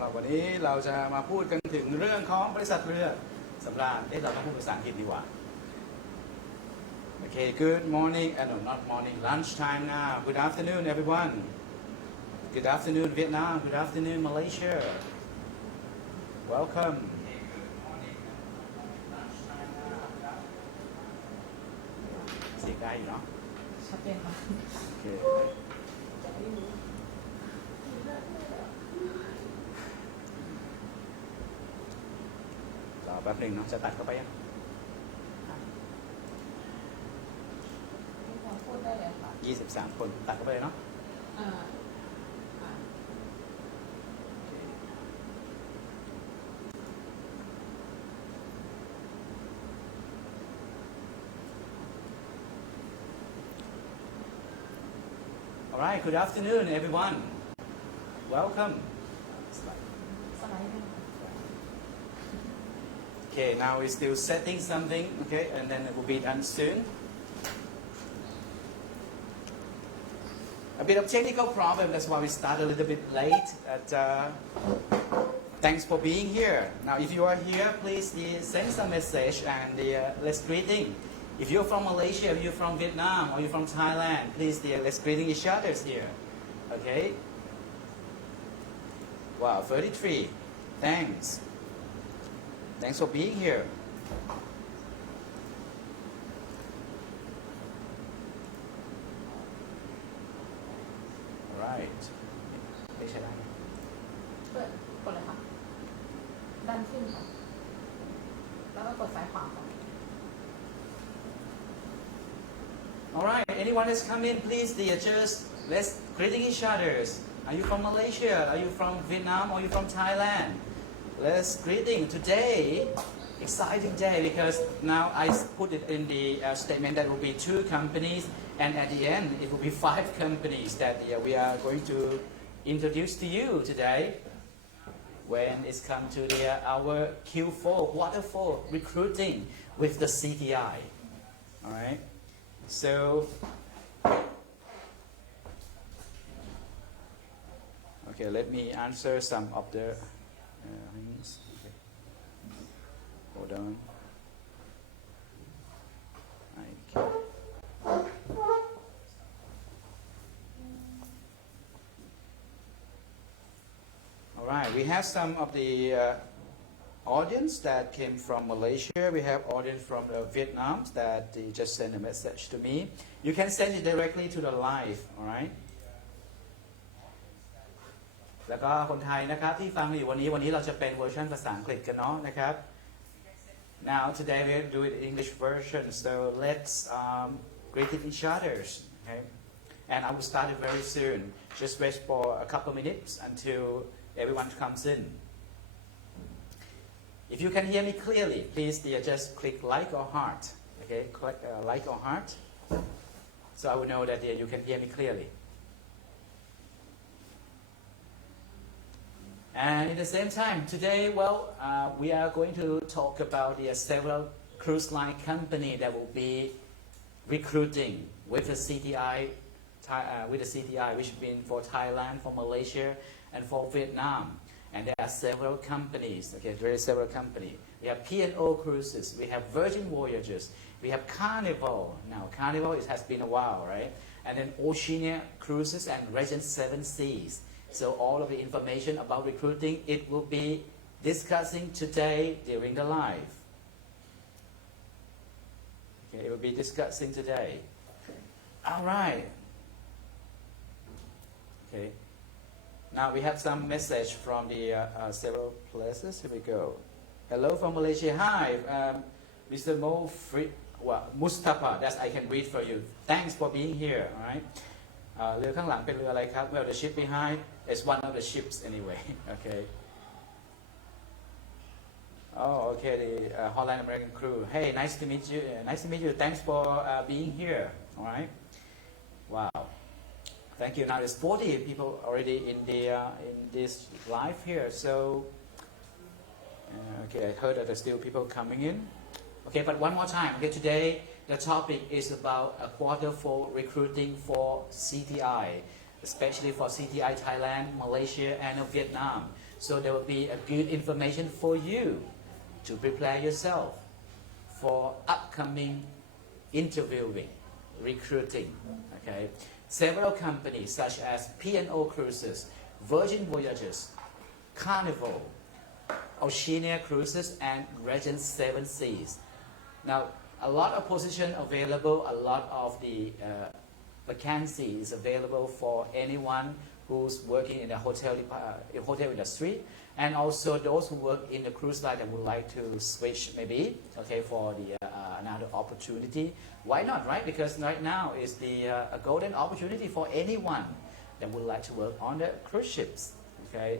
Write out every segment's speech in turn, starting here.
หรับวันนี้เราจะมาพูดกันถึงเรื่องของบริษัทเรือสำราญเราต้องพูดภาษาอังกฤษดีกว่า Okay, good morning, no, not morning, lunchtime now. Good afternoon, everyone. Good afternoon, Vietnam. Good afternoon, Malaysia. Welcome. Say hi, you know. ชัดเจนค่ะ Okay. รอแป๊บหนึ่งเนาะจะตัดเข้าไปยัง พูดได้เลยค่ะ23 คนตัดเข้าไปเลยเนาะ Alright, good afternoon, everyone. Welcome. สไลด์ด้วย Okay, now we're still setting something, okay, and then it will be done soon. A bit of technical problem, that's why we start a little bit late. But, thanks for being here. Now, if you are here, please send some message and let's greeting. If you're from Malaysia, if you're from Vietnam, or you're from Thailand, please let's greeting each other here. Okay? Wow, 33. Thanks. Thanks for being here. Alright. ไม่ใช่ได้ เปิดกดเลยค่ะดันขึ้นค่ะแล้วก็กดซ้ายขวาค่ะ Alright, anyone that's come in, please just let's greeting each other. Are you from Malaysia? Are you from Vietnam? Or are you from Thailand? Let's greeting today. Exciting day because now I put it in the statement that will be 2 companies, and at the end it will be 5 companies that we are going to introduce to you today when it's come to our Q4 quarter 4 recruiting with the CTI. All right. So, okay, let me answer some of the things. Okay. Hold on. Okay. All right, we have some of the audience that came from Malaysia. We have audience from Vietnam that they just sent a message to me. You can send it directly to the live, all right? แล้วก็คนไทยนะครับที่ฟังอยู่วันนี้เราจะเป็นเวอร์ชันภาษาอังกฤษกันเนาะนะครับ Now today we do it English version, so let's greet each other, okay? And I will start it very soon. Just wait for a couple minutes until everyone comes in. If you can hear me clearly, please just click like or heart. Okay, click like or heart. So I will know that you can hear me clearly. And at the same time, today, we are going to talk about the several cruise line company that will be recruiting with the CTI, which means for Thailand, for Malaysia, and for Vietnam. And there are several companies, okay, very several companies. We have P&O Cruises, we have Virgin Voyages, we have Carnival. Now, Carnival, it has been a while, right? And then Oceania Cruises and Regent 7 Seas. So all of the information about recruiting, it will be discussing today during the live. Okay, it will be discussing today. All right. Okay. Now we have some message from the several places. Here we go. Hello from Malaysia. Hi, Mr. Mustafa. That's I can read for you. Thanks for being here. All right. เรือข้างหลังเป็นเรืออะไรครับ Well, the ship behind is one of the ships anyway. Okay. Oh, okay. The Holland American crew. Hey, nice to meet you. Nice to meet you. Thanks for being here. All right. Wow. Thank you. Now there's 40 people already in this live here. So, okay, I heard that there's still people coming in. Okay, but one more time. Okay, today the topic is about a quarter 4 recruiting for CTI, especially for CTI Thailand, Malaysia, and Vietnam. So there will be a good information for you to prepare yourself for upcoming interviewing, recruiting. Okay, several companies such as P&O Cruises, Virgin Voyages, Carnival, Oceania Cruises, and Regent Seven Seas. Now, a lot of position available, a lot of the vacancies available for anyone who's working in the hotel industry, and also those who work in the cruise line that would like to switch maybe, okay, for the another opportunity. Why not, right? Because right now is the a golden opportunity for anyone that would like to work on the cruise ships. Okay,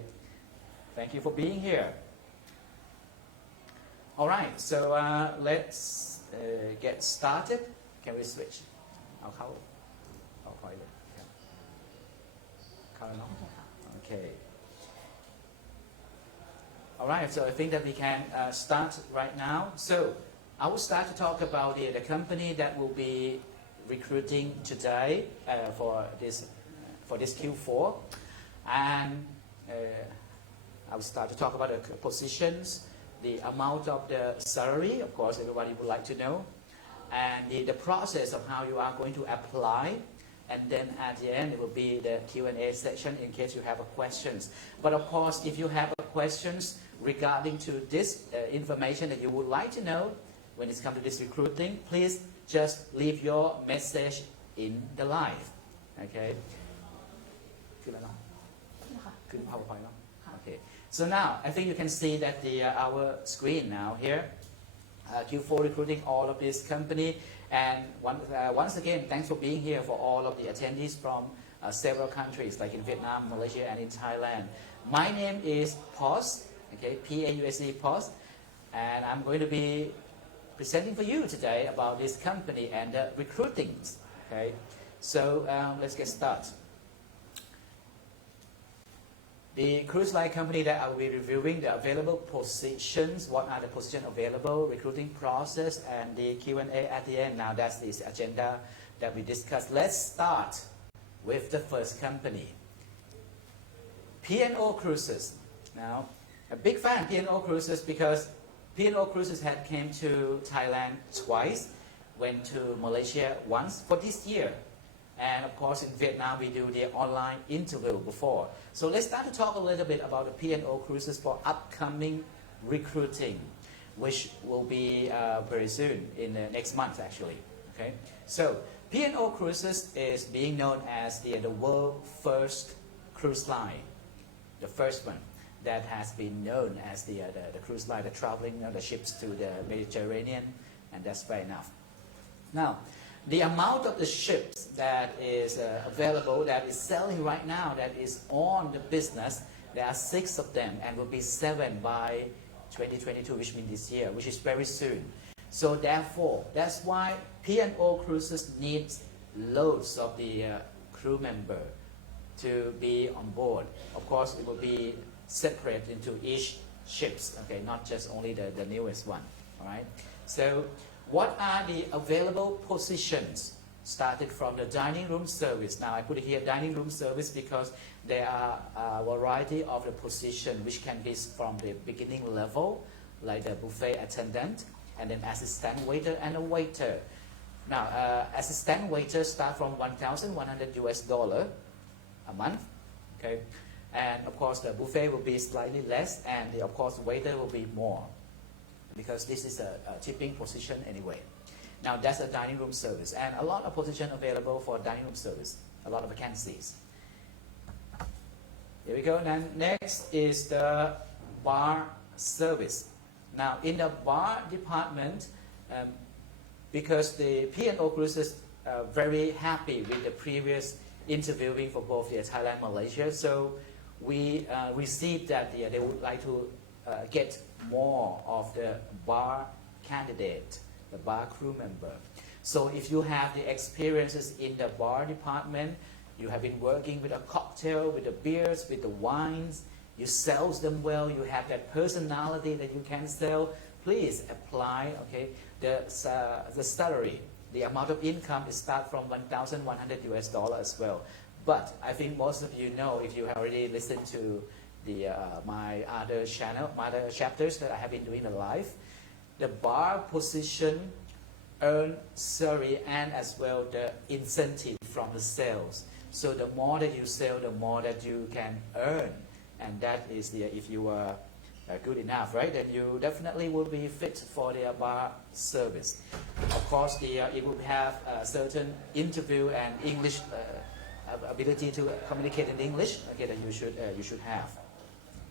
thank you for being here. All right, so let's get started. Can we switch? Okay. All right, so I think that we can start right now. So I will start to talk about the company that will be recruiting today for this Q4, and I will start to talk about the positions, the amount of the salary, of course everybody would like to know, and the process of how you are going to apply, and then at the end it will be the Q&A section in case you have questions. But of course, if you have questions regarding to this information that you would like to know when it comes to this recruiting, please just leave your message in the live. Okay. Okay. So now I think you can see that our screen now here. Q4 recruiting all of this company, and once again, thanks for being here for all of the attendees from several countries like in Vietnam, Malaysia, and in Thailand. My name is Pos, okay, P-A-U-S-E, Pos, and I'm going to be presenting for you today about this company and recruiting. Okay, so let's get started. The cruise line company that I will be reviewing, the available positions, what are the positions available, recruiting process, and the Q&A at the end. Now that's the agenda that we discussed. Let's start with the first company, P&O Cruises. Now, a big fan of P&O Cruises because P&O Cruises had came to Thailand twice, went to Malaysia once for this year. And of course, in Vietnam, we do the online interview before. So let's start to talk a little bit about the P&O Cruises for upcoming recruiting, which will be very soon, in the next month actually. Okay. So P&O Cruises is being known as the world first cruise line, the first one that has been known as the cruise line, the traveling the ships to the Mediterranean, and that's fair enough. Now, the amount of the ships that is available, that is selling right now, that is on the business, there are 6 of them and will be 7 by 2022, which means this year, which is very soon. So therefore, that's why P&O Cruises needs loads of the crew member to be on board. Of course, it will be separate into each ships, okay, not just only the newest one, all right? So what are the available positions? Started from the dining room service. Now I put it here, dining room service, because there are a variety of the position which can be from the beginning level, like the buffet attendant, and then assistant waiter and a waiter. Now, assistant waiter start from $1,100 a month, okay, and of course the buffet will be slightly less, and of course the waiter will be more, because this is a tipping position anyway. Now that's a dining room service, and a lot of position available for dining room service, a lot of vacancies. Here we go. And next is the bar service. Now in the bar department, because the P&O Cruises are very happy with the previous interviewing for both the Thailand and Malaysia, so we received that they would like to get more of the bar candidate, the bar crew member. So if you have the experiences in the bar department, you have been working with a cocktail, with the beers, with the wines, you sell them well, you have that personality that you can sell, please apply. Okay, the salary, the amount of income is start from $1,100 as well. But I think most of you know, if you have already listened to my other channel, my other chapters that I have been doing in life, the bar position earn salary and as well the incentive from the sales. So the more that you sell, the more that you can earn, and that is if you are good enough, right? Then you definitely will be fit for the bar service. Of course, it will have a certain interview and English ability to communicate in English. Okay, that you should have.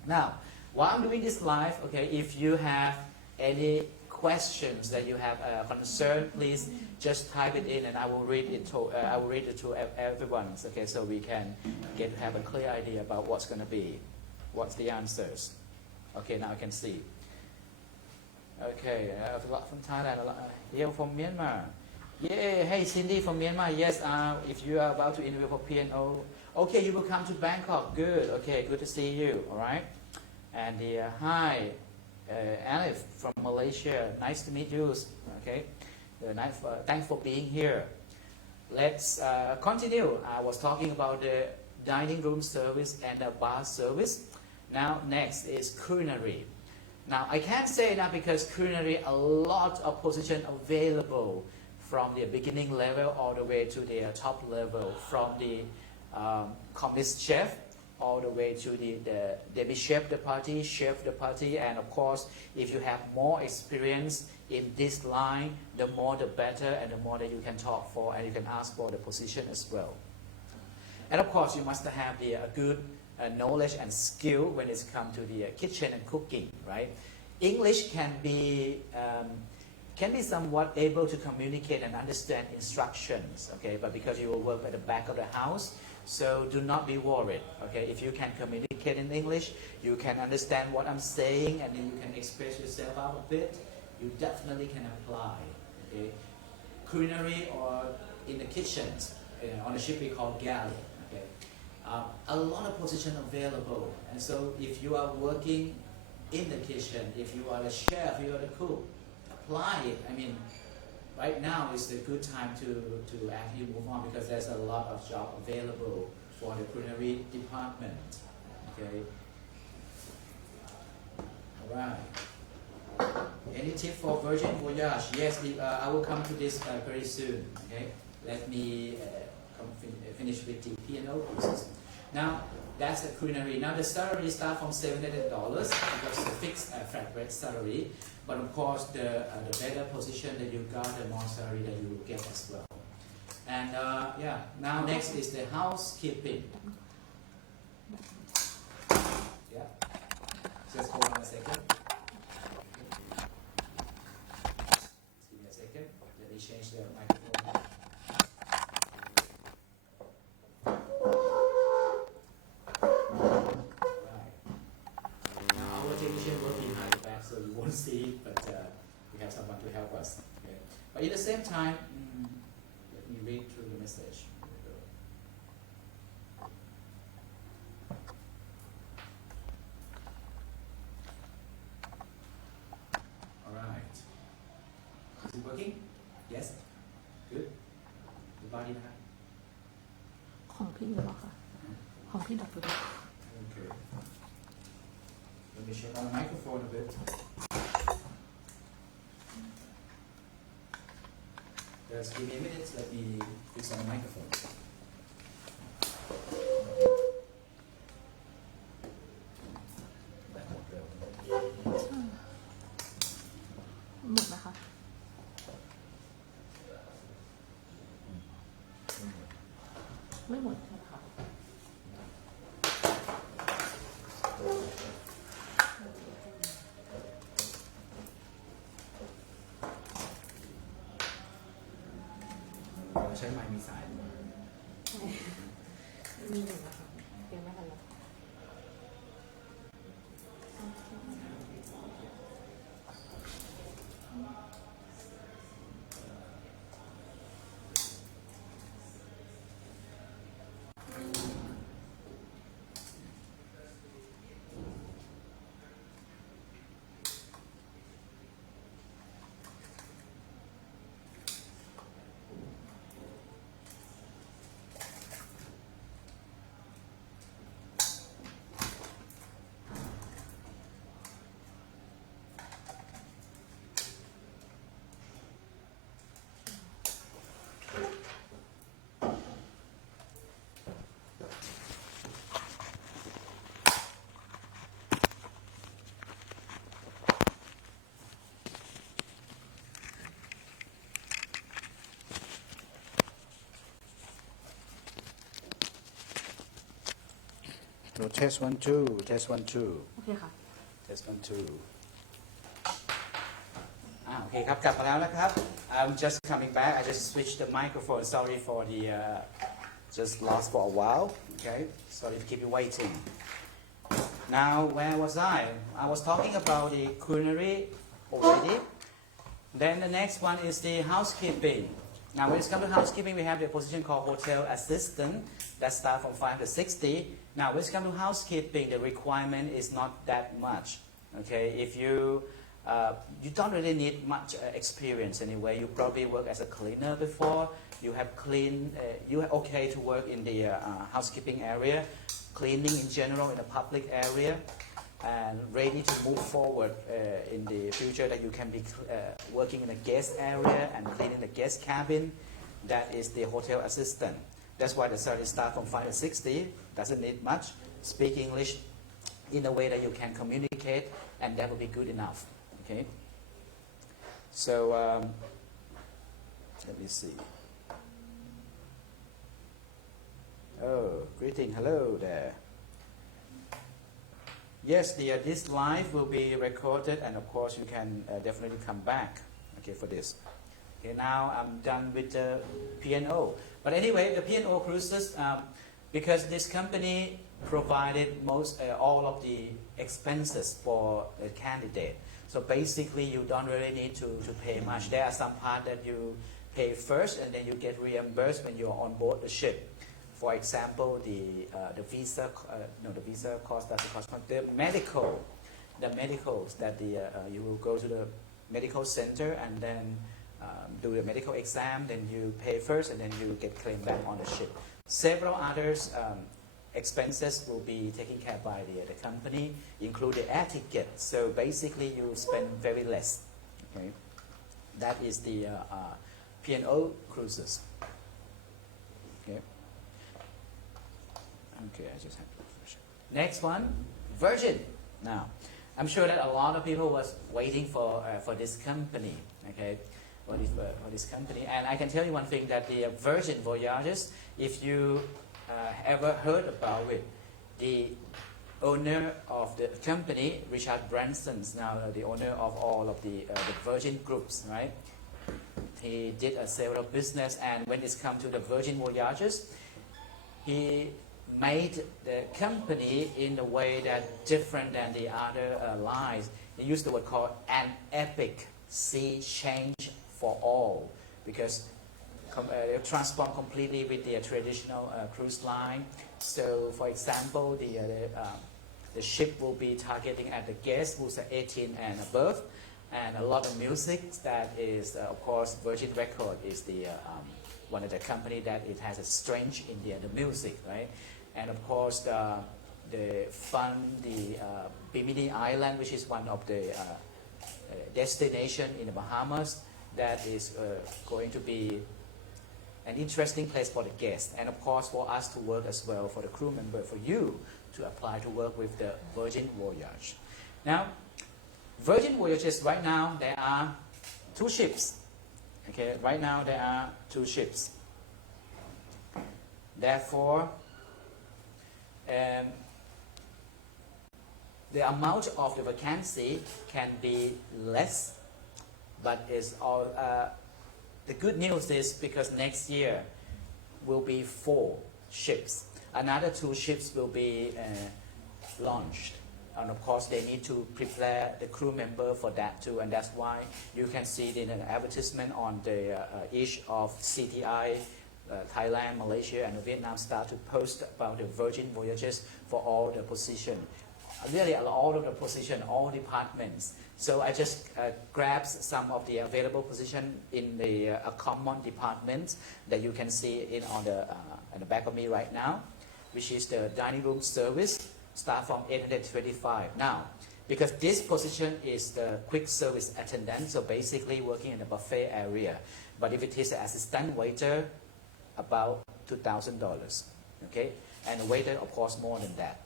Now, while I'm doing this live, okay, if you have any questions that you have concern, please just type it in, and I will read it to everyone. Okay, so we can have a clear idea about what's going to be, what's the answers. Okay, now I can see. Okay, a lot from Thailand, here from Myanmar. Yeah, hey Cindy from Myanmar. Yes, if you are about to interview for P&O, okay, you will come to Bangkok. Good. Okay, good to see you. All right. And hi, Alif from Malaysia. Nice to meet you. Okay, thanks for being here. Let's continue. I was talking about the dining room service and the bar service. Now next is culinary. Now I can't say that because culinary a lot of position available from the beginning level all the way to the top level, from the commis chef all the way to the demi chef de partie, chef de partie, and of course if you have more experience in this line, the more the better, and the more that you can talk for and you can ask for the position as well. And of course you must have the good knowledge and skill when it's come to the kitchen and cooking, right? English can be somewhat able to communicate and understand instructions, okay? But because you will work at the back of the house, so do not be worried, okay? If you can communicate in English, you can understand what I'm saying, and then you can express yourself out a bit, you definitely can apply, okay? Culinary or in the kitchens, on the ship we call galley, okay? A lot of position available, and so if you are working in the kitchen, if you are the chef, you are the cook, apply it. I mean, right now is a good time to actually move on because there's a lot of job available for the culinary department. Okay. All right. Any tip for Virgin Voyage? Yes, I will come to this very soon. Okay. Let me finish with the P&O process. Now, that's the culinary. Now the salary starts from $700 because it's a fixed flat rate salary. But of course, the better position that you got, the more salary that you will get as well. And yeah, now next is the housekeeping. Yeah, just hold on a second. Just give me a second. Let me change the microphone. So you won't see it, but we have someone to help us. Okay? But at the same time, let me read through the message. All right. Is it working? Yes? Good? The body now? ของพี่หรือเปล่าคะของพี่ดับไปด้วย Okay. Let me shut down the microphone a bit. Just give me a minute, let me fix on the microphone. หมดนะคะไม่หมดใช่ไหมคะ ใช้ไม้มีสายด้วย มีหนึ่งนะคะเตรียมไม่ทันแล้ว โ So test 1 2 test 1 2 โอเคค่ะ test 1 2โอเคครับกลับมาแล้วนะครับ I'm just coming back I just switched the microphone sorry for the just lost for a while okay sorry to keep you waiting now where was I was talking about the culinary already then the next one is the housekeeping now when it comes to housekeeping we have the position called hotel assistant that starts from 5 to 60 now when it comes to housekeeping the requirement is not that much okay if you don't really need much experience anyway. You probably work as a cleaner before. You have you are okay to work in the housekeeping area, cleaning in general in the public area, and ready to move forward in the future that you can be working in the guest area and cleaning the guest cabin. That is the hotel assistant. That's why the salary starts from 5 to 60. Doesn't need much. Speak English in a way that you can communicate, and that will be good enough. Okay. So let me see. Oh, greeting, hello there. Yes, this live will be recorded, and of course you can definitely come back. Okay, for this. Okay, now I'm done with the P&O. But anyway, the P&O cruises, because this company provided all of the expenses for the candidate. So basically, you don't really need to pay much. There are some part that you pay first, and then you get reimbursed when you're on board the ship. For example, the visa, the visa cost doesn't cost much. The medicals that you will go to the medical center and then do the medical exam. Then you pay first, and then you get claimed back on the ship. Several others. Expenses will be taken care by the company, include the air ticket. So basically, you spend very less. Okay, that is the P&O cruises. Okay. Okay, I just have to. Next one, Virgin. Now, I'm sure that a lot of people was waiting for this company. Okay, for this company, and I can tell you one thing that the Virgin Voyages, if you ever heard about it, the owner of the company, Richard Branson, now the owner of all of the Virgin groups, right? He did several business, and when it's come to the Virgin Voyages, he made the company in a way that different than the other lines. He used the word called an epic sea change for all, because transform completely with the traditional cruise line. So, for example, the ship will be targeting at the guests who's 18 and above, and a lot of music that is, of course, Virgin Record is the one of the company that it has a strength in the music, right? And of course, the Bimini Island, which is one of the destination in the Bahamas, that is going to be an interesting place for the guests, and of course for us to work as well, for the crew member, for you to apply to work with the Virgin Voyage. Now, Virgin Voyages, right now there are 2 ships. Okay, right now there are 2 ships. Therefore, the amount of the vacancy can be less, but it's all. The good news is because next year will be 4 ships. Another 2 ships will be launched. And of course, they need to prepare the crew member for that too. And that's why you can see it in an advertisement on the each of CTI, Thailand, Malaysia, and Vietnam start to post about the Virgin Voyages for all the position. Really, all of the position, all departments. So I just grabbed some of the available position in the common department that you can see in on the back of me right now, which is the dining room service, start from 825. Now, because this position is the quick service attendant, so basically working in the buffet area. But if it is an assistant waiter, about $2,000. Okay, and the waiter, of course, more than that.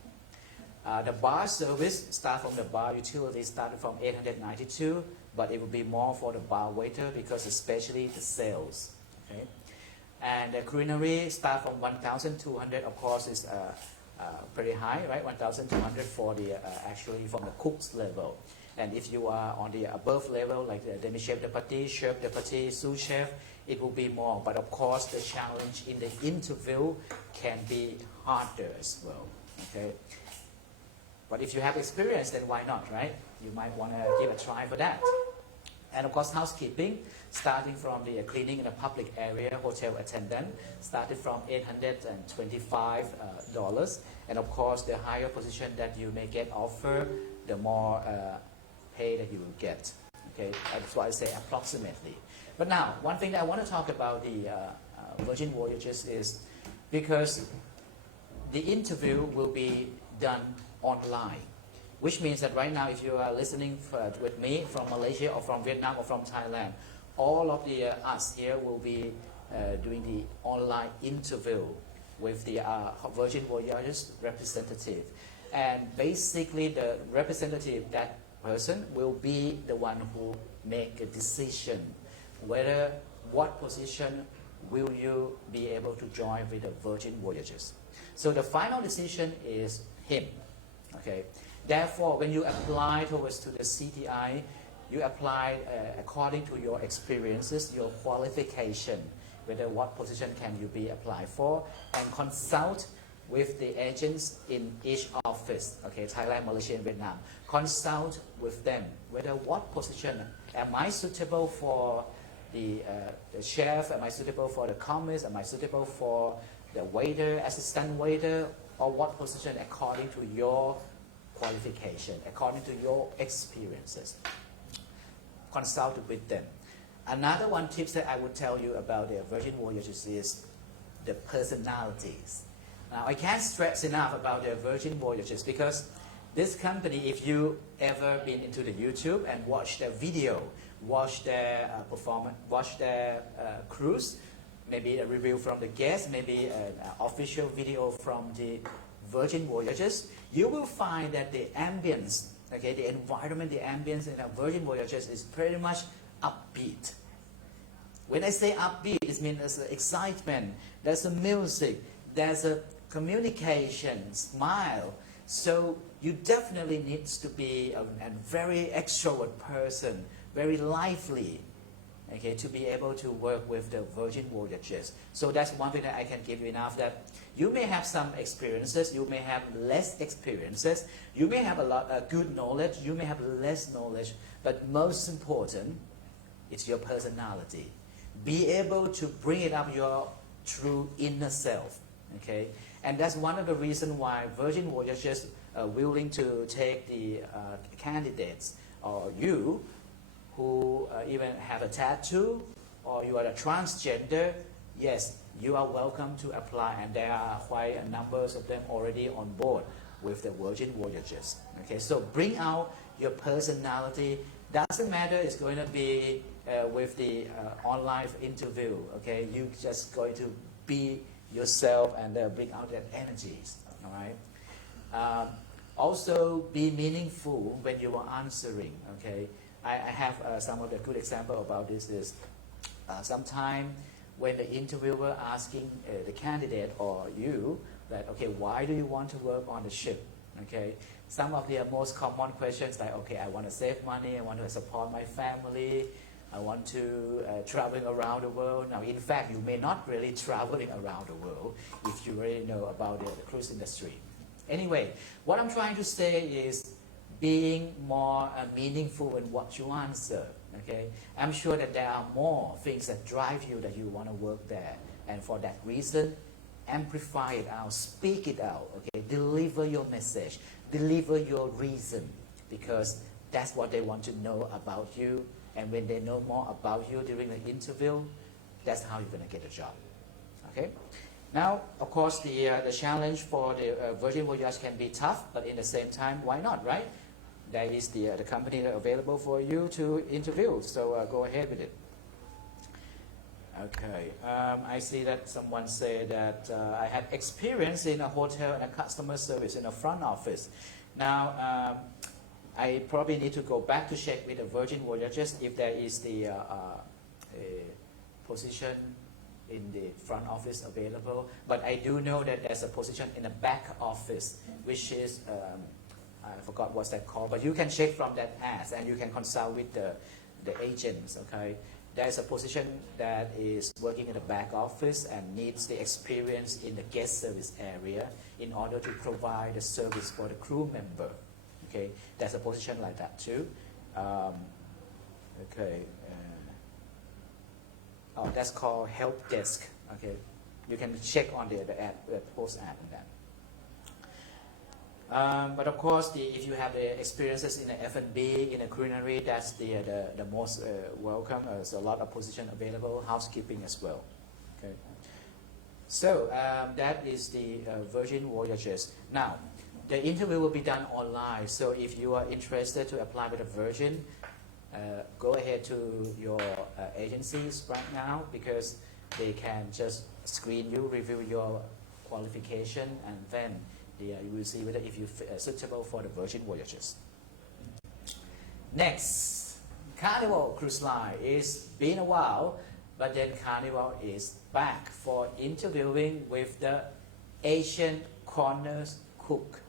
The bar service start from the bar utility started from 892, but it will be more for the bar waiter because especially the sales. Okay, and the culinary start from 1,200. Of course, is pretty high, right? 1,200 for the actually from the cook's level. And if you are on the above level, like the demi-chef de partie, chef de partie, sous chef, it will be more. But of course, the challenge in the interview can be harder as well. Okay. But if you have experience, then why not, right? You might want to give a try for that. And of course, housekeeping, starting from the cleaning in a public area, hotel attendant, started from $825. And of course, the higher position that you may get offered, the more pay that you will get. Okay, that's why I say approximately. But now, one thing that I want to talk about the Virgin Voyages is because the interview will be done online, which means that right now, if you are listening with me from Malaysia or from Vietnam or from Thailand, all of the us here will be doing the online interview with the Virgin Voyages representative. And basically, the representative, that person, will be the one who make a decision whether what position will you be able to join with the Virgin Voyages. So the final decision is him. Okay. Therefore, when you apply towards to the CTI, you apply according to your experiences, your qualification, whether what position can you be applied for, and consult with the agents in each office, okay, Thailand, Malaysia, and Vietnam. Consult with them whether what position am I suitable for the chef, am I suitable for the commis, am I suitable for the waiter, assistant waiter, or what position according to your qualification, according to your experiences. Consult with them. Another one tips that I would tell you about the Virgin Voyages is the personalities. Now, I can't stress enough about the Virgin Voyages because this company, if you ever been into the YouTube and watch their video, watch their performance, watch their cruise, maybe a review from the guests, maybe an official video from the Virgin Voyages, you will find that the ambience, okay, the environment, the ambience in a Virgin Voyages is pretty much upbeat. When I say upbeat, it means there's excitement, there's a music, there's a communication, smile. So you definitely need to be a very extrovert person, very lively, okay, to be able to work with the Virgin Voyages. So that's one thing that I can give you enough, that you may have some experiences, you may have less experiences, you may have a lot of good knowledge, you may have less knowledge, but most important, it's your personality. Be able to bring it up your true inner self, okay? And that's one of the reasons why Virgin Voyages are willing to take the candidates, or you, who even have a tattoo, or you are a transgender. Yes, you are welcome to apply, and there are quite a numbers of them already on board with the Virgin Voyages. Okay, so bring out your personality. Doesn't matter it's going to be with the online interview. Okay, you just going to be yourself and bring out that energies. All right. Also, be meaningful when you are answering. Okay. I have some of the good example about this is sometime when the interviewer asking the candidate or you that, okay, why do you want to work on the ship? Okay, some of the most common questions like, okay, I want to save money, I want to support my family, I want to traveling around the world. Now, in fact, you may not really traveling around the world if you really know about the cruise industry. Anyway, what I'm trying to say is being more meaningful in what you answer. Okay, I'm sure that there are more things that drive you that you want to work there, and for that reason, amplify it out, speak it out. Okay, deliver your message, deliver your reason, because that's what they want to know about you. And when they know more about you during the interview, that's how you're going to get a job. Okay. Now, of course, the challenge for the Virgin Voyage can be tough, but in the same time, why not, right? There is the company that available for you to interview, so go ahead with it. Okay, I see that someone said that I had experience in a hotel and a customer service in a front office. Now, I probably need to go back to check with the Virgin Voyages if there is the position in the front office available, but I do know that there's a position in the back office, which is I forgot what's that called, but you can check from that ads and you can consult with the agents. Okay, there's a position that is working in the back office and needs the experience in the guest service area in order to provide the service for the crew member. Okay, there's a position like that too. Okay. Oh, that's called help desk. Okay, you can check on the ad, the post ad on that. But of course, if you have the experiences in the F&B, in the culinary, that's the most welcome. There's a lot of position available, housekeeping as well. Okay. So that is the Virgin Voyages. Now, the interview will be done online. So if you are interested to apply with a Virgin, go ahead to your agencies right now, because they can just screen you, review your qualification, and then you will see whether if you're suitable for the Virgin Voyages. Next, Carnival Cruise Line. It's been a while, but then Carnival is back for interviewing with the Asian Corner Cook.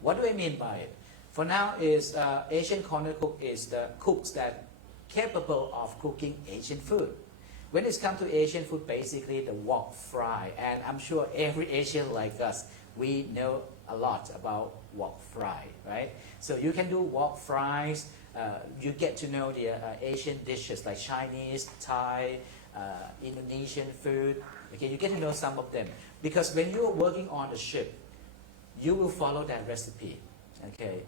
What do I mean by it? For now, is Asian Corner Cook is the cooks that capable of cooking Asian food. When it comes to Asian food, basically the wok fry, and I'm sure every Asian like us, we know a lot about wok fry, right? So you can do wok fries. You get to know the Asian dishes like Chinese, Thai, Indonesian food. Okay, you get to know some of them, because when you're working on the ship, you will follow that recipe. Okay,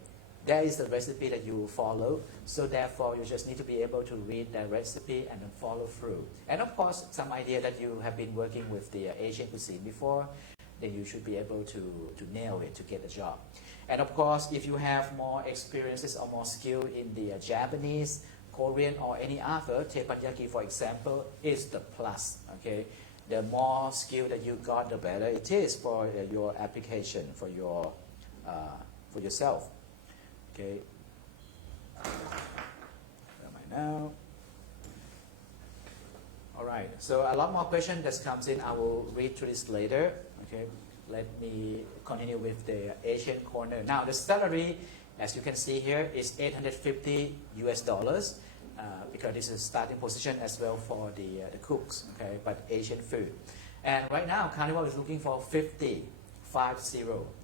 that is the recipe that you will follow. So therefore, you just need to be able to read that recipe and then follow through. And of course, some idea that you have been working with the Asian cuisine before, then you should be able to nail it to get the job. And of course, if you have more experiences or more skill in the Japanese, Korean, or any other, teppanyaki, for example, is the plus. Okay, the more skill that you got, the better it is for your application, for yourself. Okay. Where am I now? All right. So a lot more questions that comes in. I will read through this later. Okay. Let me continue with the Asian corner. Now the salary, as you can see here, is $850 US, because this is starting position as well for the cooks. Okay, but Asian food. And right now, Carnival is looking for 50.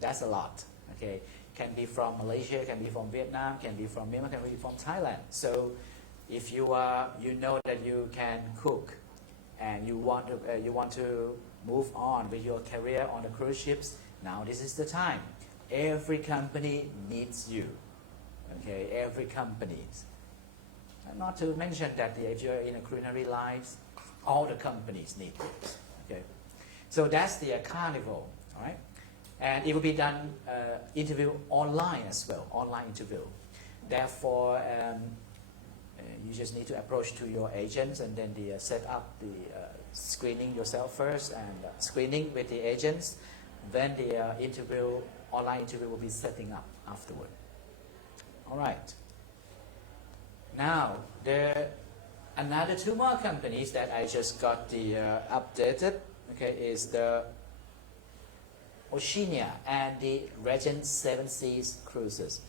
That's a lot. Okay. Can be from Malaysia, can be from Vietnam, can be from Myanmar, can be from Thailand. So if you know that you can cook and you want to move on with your career on the cruise ships, now this is the time. Every company needs you. Okay, every company. And not to mention that if you're in a culinary lines, all the companies need you. Okay, so that's the Carnival. All right. And it will be done interview online as well, online interview. Therefore, you just need to approach to your agents and then set up the screening yourself first and screening with the agents. Then the online interview will be setting up afterward. All right. Now, there are another two more companies that I just got the updated. Okay, is the Oceania and the Regent Seven Seas Cruises.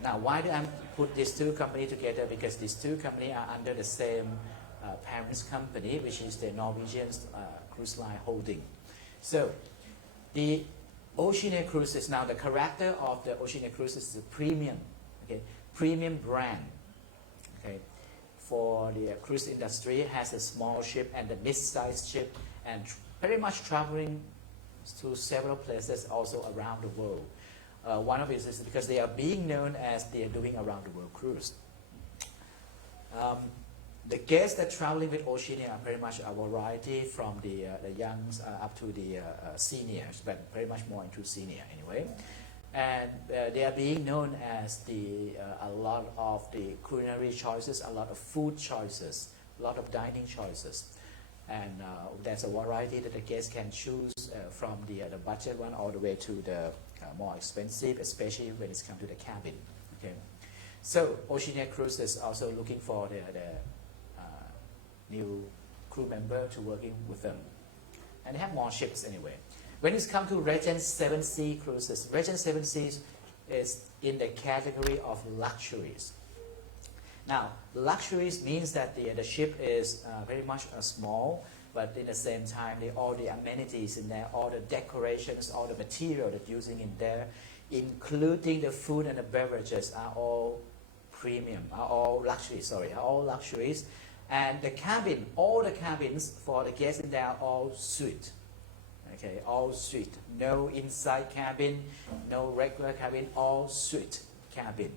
Now, why do I put these two companies together? Because these two companies are under the same parent company, which is the Norwegian Cruise Line Holding. So, the Oceania Cruises, now the character of the Oceania Cruises is a premium, okay, premium brand. Okay, for the cruise industry, it has a small ship and a mid-sized ship, and very much traveling to several places also around the world. One of it is because they are being known as they are doing around the world cruise. The guests that traveling with Oceania are very much a variety from the youngs up to the seniors, but very much more into senior anyway. And they are being known as a lot of the culinary choices, a lot of food choices, a lot of dining choices. And there's a variety that the guests can choose from the budget one all the way to the more expensive, especially when it's come to the cabin. Okay, so Oceania Cruise is also looking for the new crew member to working with them. And they have more ships anyway. When it comes to Regent 7C cruises, Regent 7C is in the category of luxuries. Now, luxuries means that the ship is very much small, but in the same time, all the amenities in there, all the decorations, all the material that using in there, including the food and the beverages, are all premium, are all luxuries, are all luxuries. And the cabin, all the cabins for the guests in there are all suite. Okay, all suite. No inside cabin, no regular cabin, all suite cabin.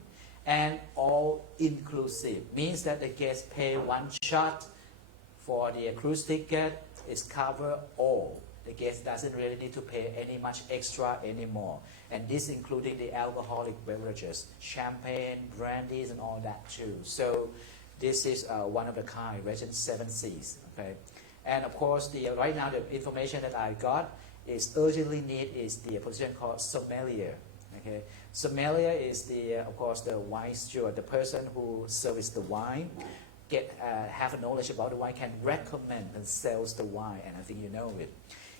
And all inclusive. Means that the guests pay one shot for the cruise ticket. It's cover all. The guest doesn't really need to pay any much extra anymore. And this including the alcoholic beverages, champagne, brandies, and all that too. So this is one of the kind, Regent 7 Seas. Okay, and of course, right now the information that I got is urgently need is the position called sommelier. Okay, sommelier is of course the wine steward, the person who serves the wine, have a knowledge about the wine, can recommend and sells the wine, and I think you know it.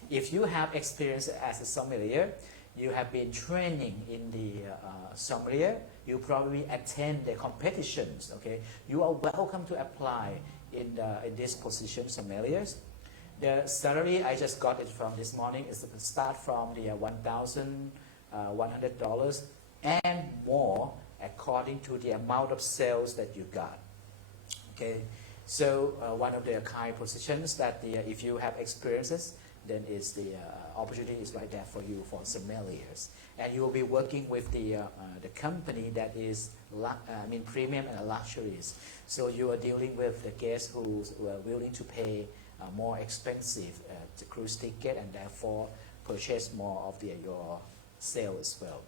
If you have experience as a sommelier, you have been training in the sommelier, you probably attend the competitions. Okay, you are welcome to apply in this position, sommeliers. The salary, I just got it from this morning, is start from the $1,100 and more according to the amount of sales that you got. Okay, so one of the kind positions that if you have experiences, then is the opportunity is right there for you for sommeliers, and you will be working with the company that is premium and luxuries. So you are dealing with the guests who are willing to pay more expensive cruise ticket and therefore purchase more of your sale as well.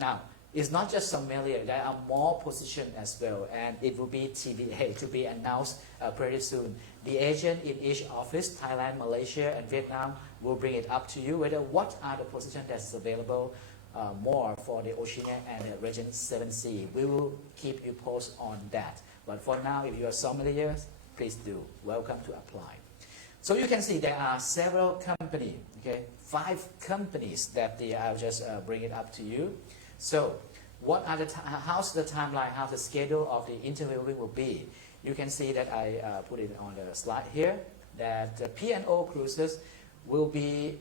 Now, it's not just sommelier, there are more positions as well, and it will be TBA to be announced pretty soon. The agent in each office, Thailand, Malaysia, and Vietnam, will bring it up to you whether what are the positions that's available more for the Oceania and the Regent 7C. We will keep you posted on that. But for now, if you are sommelier, please do. Welcome to apply. So you can see there are several companies, okay, 5 companies that I'll just bring it up to you. So what are how's the timeline, how's the schedule of the interviewing will be? You can see that I put it on the slide here, that P&O Cruises will be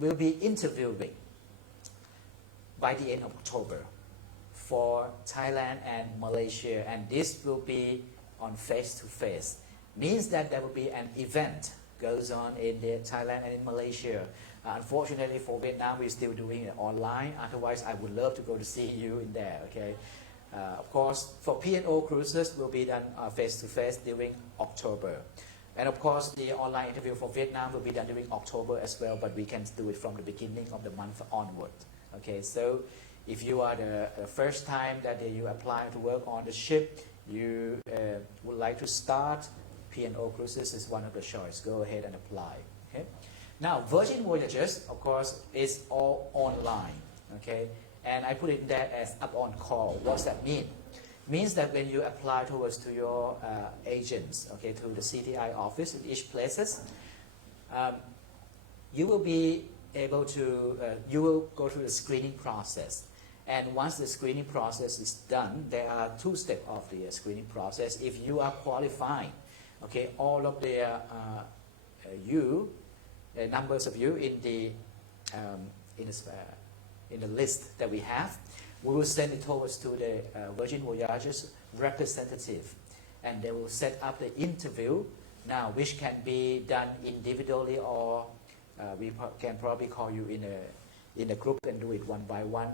interviewing by the end of October for Thailand and Malaysia, and this will be on face-to-face. Means that there will be an event goes on in Thailand and in Malaysia. Unfortunately for Vietnam, we're still doing it online. Otherwise, I would love to go to see you in there. Okay. Of course, for P&O Cruises will be done face-to-face during October. And of course, the online interview for Vietnam will be done during October as well, but we can do it from the beginning of the month onward. Okay, so if you are the first time that you apply to work on the ship, you would like to start, P&O Cruises is one of the choice. Go ahead and apply. Okay. Now, Virgin Voyages, of course, is all online. Okay, and I put it there as up on call. What's that mean? Means that when you apply to your agents, okay, to the CTI office in each places, you will be able to, you will go through the screening process. And once the screening process is done, there are 2 steps of the screening process. If you are qualified, okay, all of the numbers of you in the list that we have, we will send it towards to the Virgin Voyages representative, and they will set up the interview now, which can be done individually, or we can probably call you in a group and do it one by one.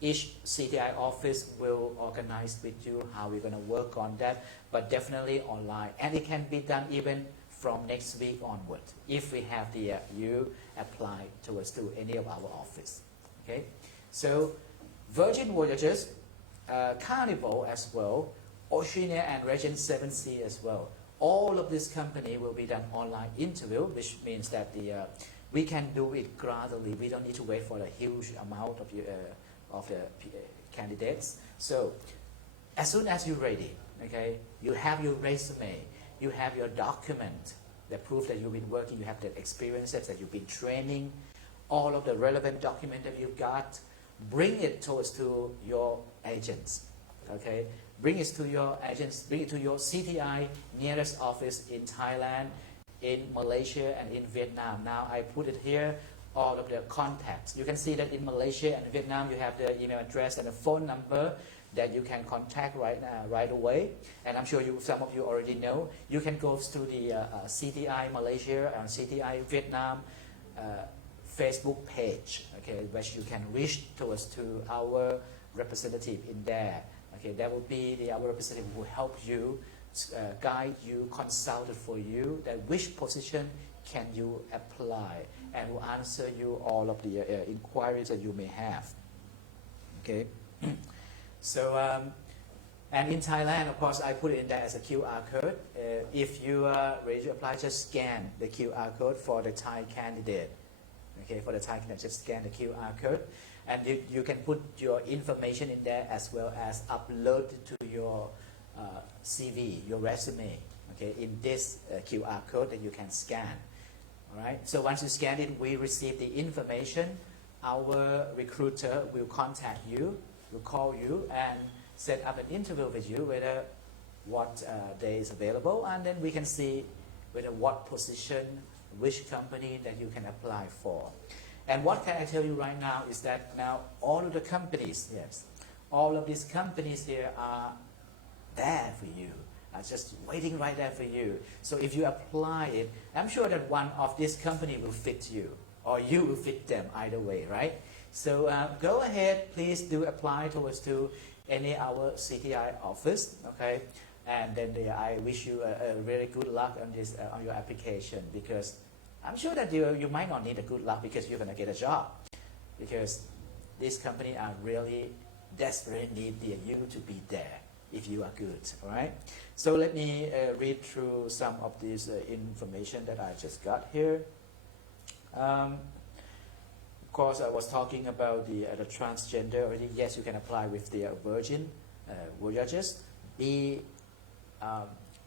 Each CTI office will organize with you how we're going to work on that, but definitely online, and it can be done even from next week onward if we have you apply to any of our office. Okay, so Virgin Voyages, Carnival as well, Oceania and Regent 7C as well. All of this company will be done online interview, which means that we can do it gradually. We don't need to wait for a huge amount of the candidates. So as soon as you're ready, okay, you have your resume, you have your document that prove that you've been working, you have the experiences, that you've been training, all of the relevant document that you've got, bring it to your agents, okay? Bring it to your agents, bring it to your CTI nearest office in Thailand, in Malaysia, and in Vietnam. Now I put it here, all of the contacts. You can see that in Malaysia and Vietnam, you have the email address and the phone number that you can contact right away. And I'm sure some of you already know. You can go to the CTI Malaysia and CTI Vietnam Facebook page, okay, which you can reach towards to our representative in there. Okay, that will be our representative who will help you, guide you, consult for you, that which position can you apply, and will answer you all of the inquiries that you may have. Okay. So, and in Thailand, of course, I put it in there as a QR code. If you are ready to apply, just scan the QR code for the Thai candidate. Okay, for the Thai candidate, just scan the QR code. And you can put your information in there as well as upload to your CV, your resume, okay, in this QR code that you can scan. All right. So once you scan it, we receive the information. Our recruiter will contact you, will call you, and set up an interview with you, whether what day is available, and then we can see whether what position, which company that you can apply for. And what can I tell you right now is that now all of the companies, yes, all of these companies here are there for you, are just waiting right there for you. So if you apply it, I'm sure that one of these company will fit you, or you will fit them either way, right? So go ahead, please do apply towards to any our CTI office, okay? And then I wish you a really good luck on this on your application, because I'm sure that you might not need a good luck because you're gonna get a job, because this company are really desperately need you to be there if you are good. All right. So let me read through some of this information that I just got here. Of course, I was talking about the transgender already. Yes, you can apply with the Virgin Voyages. Be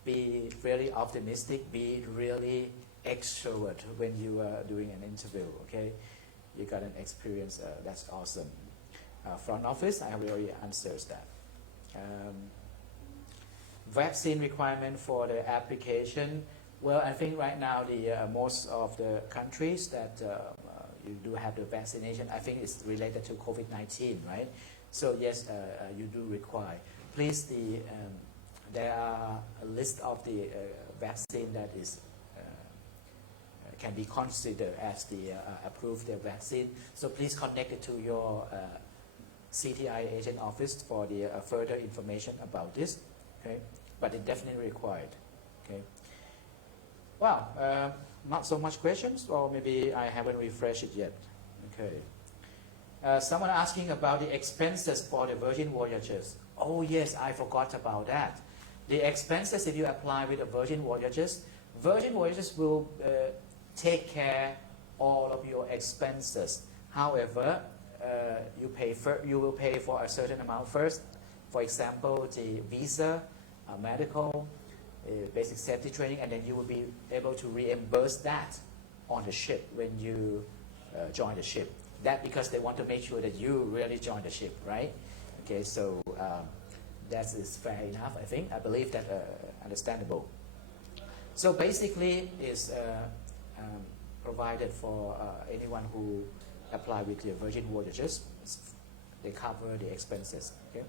really optimistic. Be really extrovert when you are doing an interview. Okay, you got an experience. That's awesome. Front office, I already answered that. Vaccine requirement for the application. Well, I think right now the most of the countries that you do have the vaccination, I think it's related to COVID-19, right? So yes, you do require. Please, there are a list of the vaccine that is can be considered as the approved vaccine. So please connect it to your CTI agent office for the further information about this. Okay, but it definitely required. Okay. Well, not so much questions, or maybe I haven't refreshed it yet. Okay. Someone asking about the expenses for the Virgin Voyages. Oh yes, I forgot about that. The expenses, if you apply with the Virgin Voyages will take care all of your expenses. However, you will pay for a certain amount first. For example, the visa, medical, basic safety training, and then you will be able to reimburse that on the ship when you join the ship. That because they want to make sure that you really join the ship, right? Okay, so that is fair enough, I think. I believe that understandable. So basically, is provided for anyone who apply with the Virgin Voyages. They cover the expenses. Okay.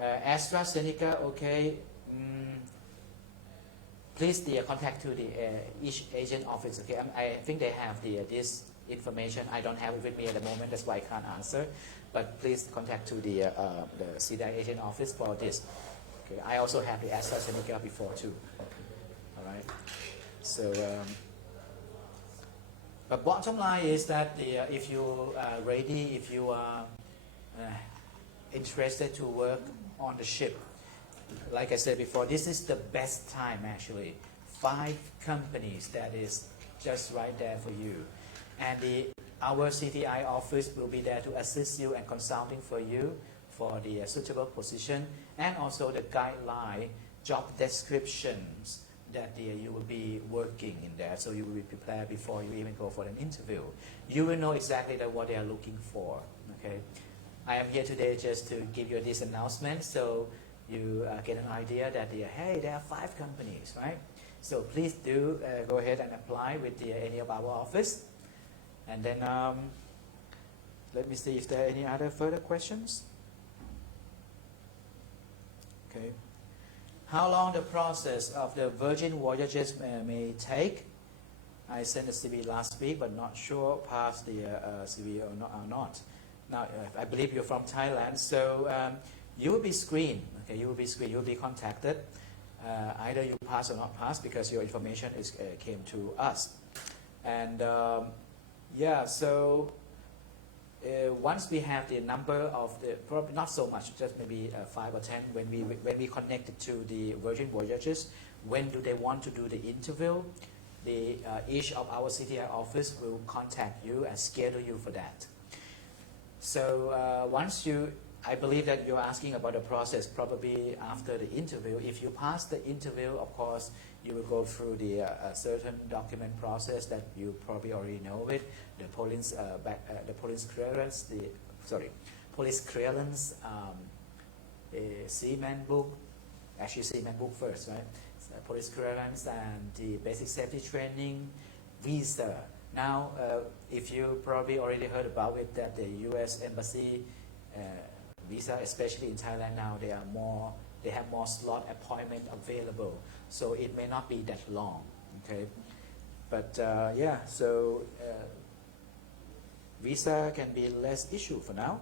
AstraZeneca, okay. Please contact to the each agent office. Okay, I think they have this information. I don't have it with me at the moment. That's why I can't answer. But please contact to the CTI agent office for this. Okay. I also have the AstraZeneca before too. All right. So. But bottom line is that if you are ready, if you are interested to work on the ship, like I said before, this is the best time actually. 5 companies that is just right there for you. And our CTI office will be there to assist you and consulting for you for the suitable position, and also the guideline job descriptions that you will be working in there, so you will be prepared before you even go for an interview. You will know exactly what they are looking for. Okay, I am here today just to give you this announcement, so you get an idea that hey, there are 5 companies, right? So please do go ahead and apply with any of our office, and then let me see if there are any other further questions. Okay. How long the process of the Virgin Voyages may take? I sent a CV last week, but not sure passed the CV or not. Now, I believe you're from Thailand, so you will be screened. Okay, you will be screened. You will be contacted. Either you pass or not pass because your information came to us. And yeah, so once we have the number of the, probably not so much, just maybe 5 or 10, when we connect it to the Virgin Voyages, when do they want to do the interview? Each of our CTI office will contact you and schedule you for that. So once I believe that you're asking about the process probably after the interview. If you pass the interview, of course, you will go through the certain document process that you probably already know it. The police clearance, police clearance, seaman book, actually seaman book first, right? So police clearance and the basic safety training, visa. Now, if you probably already heard about it, that the U.S. Embassy visa, especially in Thailand now, they have more slot appointment available, so it may not be that long. Okay, but yeah, so visa can be less issue for now.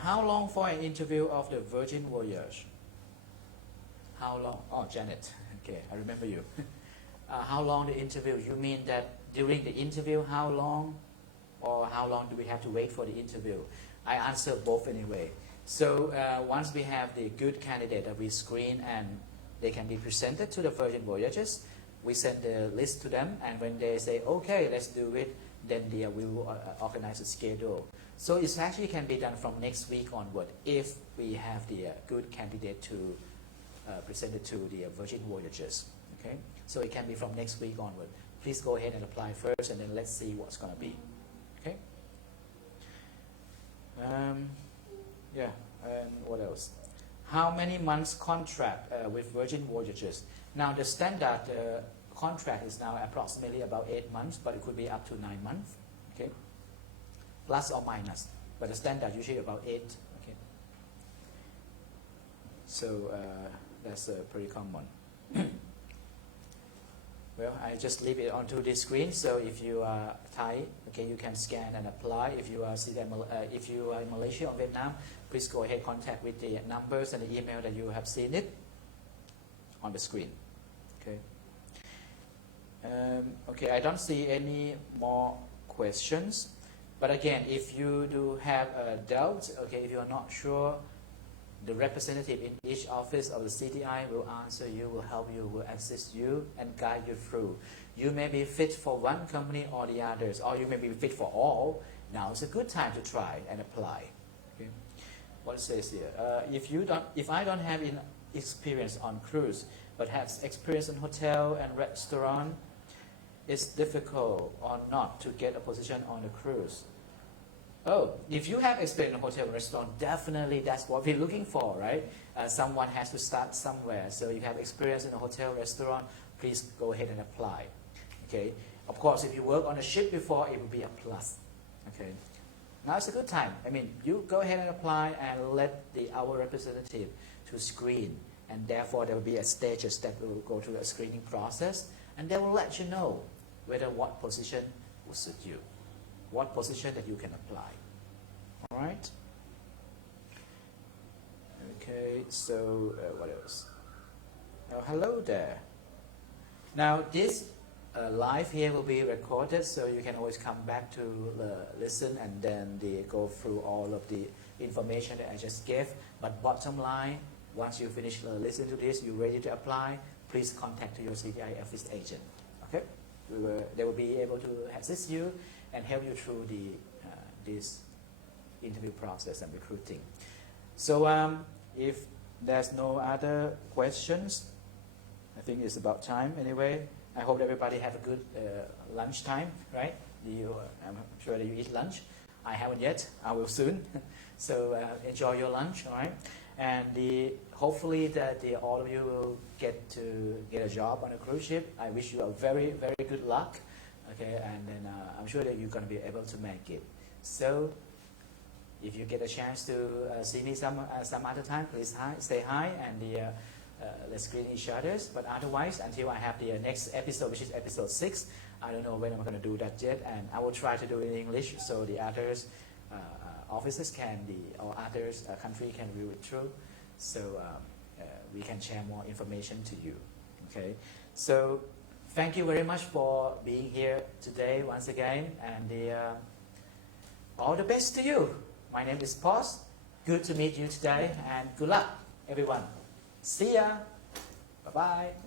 How long for an interview of the Virgin Voyage? How long? Oh, Janet. Okay, I remember you. How long the interview? You mean that during the interview, how long? Or how long do we have to wait for the interview? I answer both anyway. So once we have the good candidate that we screen and they can be presented to the Virgin Voyages, we send the list to them, and when they say, okay, let's do it, then we will organize a schedule. So it actually can be done from next week onward if we have the good candidate to present it to the Virgin Voyages. Okay, so it can be from next week onward. Please go ahead and apply first, and then let's see what's going to be. Okay. Yeah, and what else? How many months contract with Virgin Voyages? Now the standard contract is now approximately about 8 months, but it could be up to 9 months. Okay, plus or minus, but the standard usually about 8. Okay, so that's pretty common. Well, I just leave it onto the screen. So if you are Thai, okay, you can scan and apply. If you are if you are in Malaysia or Vietnam, please go ahead, contact with the numbers and the email that you have seen it on the screen. Okay. Okay, I don't see any more questions. But again, if you do have doubts, okay, if you are not sure, the representative in each office of the CTI will answer you, will help you, will assist you, and guide you through. You may be fit for one company or the others, or you may be fit for all. Now is a good time to try and apply. Okay. What it says here? If I don't have experience on cruise, but have experience in hotel and restaurant, it's difficult or not to get a position on the cruise. Oh, if you have experience in a hotel and restaurant, definitely that's what we're looking for, right? Someone has to start somewhere. So you have experience in a hotel, restaurant, please go ahead and apply. Okay. Of course, if you work on a ship before, it will be a plus. Okay. Now it's a good time. I mean, you go ahead and apply and let our representative to screen. And therefore, there will be a stages that will go through a screening process. And they will let you know whether what position will suit you. What position that you can apply. All right. Okay, so what else? Hello there. Now this live here will be recorded, so you can always come back to listen and then go through all of the information that I just gave. But bottom line, once you finish listening to this, you're ready to apply, please contact your CTI office agent. Okay, they will be able to assist you and help you through this interview process and recruiting. So if there's no other questions, I think it's about time anyway. I hope everybody have a good lunch time, right? I'm sure that you eat lunch. I haven't yet. I will soon. So enjoy your lunch, all right? And hopefully that all of you will get a job on a cruise ship. I wish you a very, very good luck. Okay, and then I'm sure that you're going to be able to make it. So if you get a chance to see me some other time, please say hi and let's greet each other. But otherwise, until I have the next episode, which is episode 6, I don't know when I'm going to do that yet, and I will try to do it in English so the others offices or others country can view it through, so we can share more information to you. Okay, so thank you very much for being here today once again, and all the best to you. My name is Pos. Good to meet you today, and good luck, everyone. See ya. Bye bye.